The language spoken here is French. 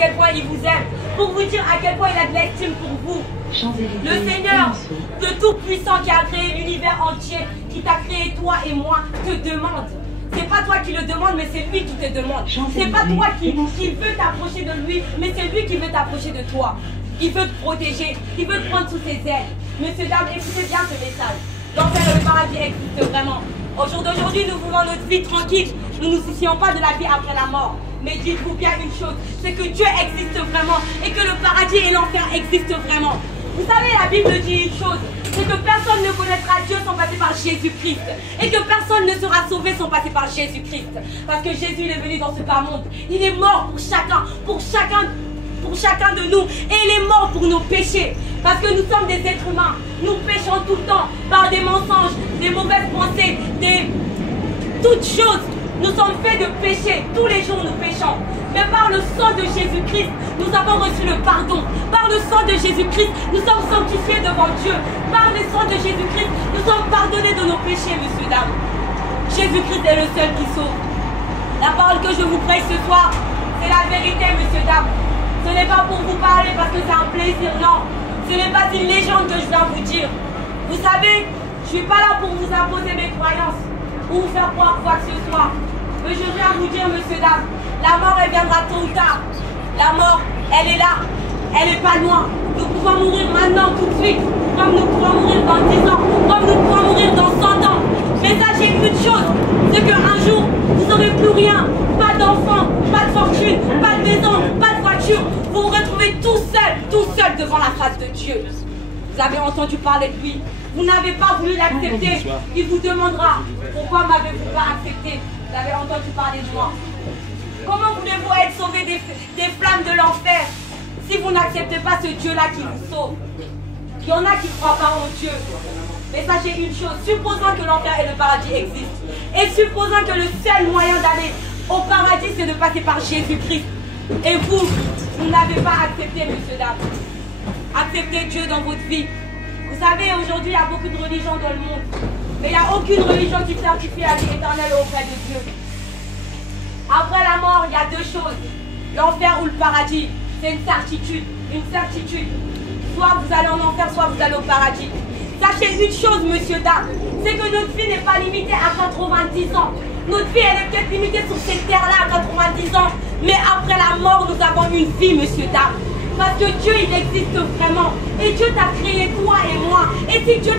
quel point il vous aime, pour vous dire à quel point il a de l'estime pour vous. Le Seigneur, le Tout-Puissant qui a créé l'univers entier, qui t'a créé toi et moi, te demande. C'est pas toi qui le demande, mais c'est lui qui te demande. C'est pas toi qui veut t'approcher de lui, mais c'est lui qui veut t'approcher de toi. Il veut te protéger, il veut te prendre sous ses ailes. Messieurs, dames, écoutez bien ce message. L'enfer et le paradis existent vraiment. Au jour d'aujourd'hui, nous voulons notre vie tranquille. Nous ne nous soucions pas de la vie après la mort. Mais dites-vous bien une chose, c'est que Dieu existe vraiment et que le paradis et l'enfer existent vraiment. Vous savez, la Bible dit une chose, c'est que personne ne connaîtra Dieu sans passer par Jésus-Christ. Et que personne ne sera sauvé sans passer par Jésus-Christ. Parce que Jésus il est venu dans ce bas monde. Il est mort pour chacun de nous. Et il est mort pour nos péchés. Parce que nous sommes des êtres humains. Nous péchons tout le temps par des mensonges, des mauvaises pensées, toutes choses. Nous sommes faits de péché. Tous les jours nous péchons. Mais par le sang de Jésus-Christ, nous avons reçu le pardon. Par le sang de Jésus-Christ, nous sommes sanctifiés devant Dieu. Par le sang de Jésus-Christ, nous sommes pardonnés de nos péchés, messieurs, dames. Jésus-Christ est le seul qui sauve. La parole que je vous prêche ce soir, c'est la vérité, messieurs, dames. Ce n'est pas pour vous parler parce que c'est un plaisir, non. Ce n'est pas une légende que je viens vous dire. Vous savez, je ne suis pas là pour vous imposer mes croyances ou vous faire croire quoi que ce soit. Mais je viens vous dire, messieurs, dames, la mort, elle viendra tôt ou tard. La mort, elle est là. Elle n'est pas loin. Nous pouvons mourir maintenant, tout de suite. Comme nous pouvons mourir dans 10 ans. Comme nous pouvons mourir dans 100 ans. Mais sachez une chose, c'est qu'un jour, vous n'aurez plus rien. Pas d'enfants, pas de fortune, pas de maison, pas de voiture. Vous vous retrouvez tout seul devant la face de Dieu. Vous avez entendu parler de lui. Vous n'avez pas voulu l'accepter. Il vous demandera, pourquoi m'avez-vous pas accepté? Vous avez entendu parler de moi. Comment voulez-vous être sauvé des flammes de l'enfer si vous n'acceptez pas ce Dieu-là qui vous sauve? Il y en a qui ne croient pas en Dieu. Mais sachez une chose, supposons que l'enfer et le paradis existent. Et supposons que le seul moyen d'aller au paradis, c'est de passer par Jésus-Christ. Et vous n'avez pas accepté, messieurs, dames. Acceptez Dieu dans votre vie. Vous savez, aujourd'hui, il y a beaucoup de religions dans le monde. Mais il n'y a aucune religion qui certifie la vie éternelle auprès de Dieu. Après la mort, il y a deux choses. L'enfer ou le paradis. C'est une certitude. Une certitude. Soit vous allez en enfer, soit vous allez au paradis. Sachez une chose, monsieur, dames. C'est que notre vie n'est pas limitée à 90 ans. Notre vie, elle est peut-être limitée sur cette terre-là à 90 ans. Mais après la mort, nous avons une vie, monsieur, dames. Parce que Dieu, il existe vraiment. Et Dieu t'a créé toi et moi. Et si Dieu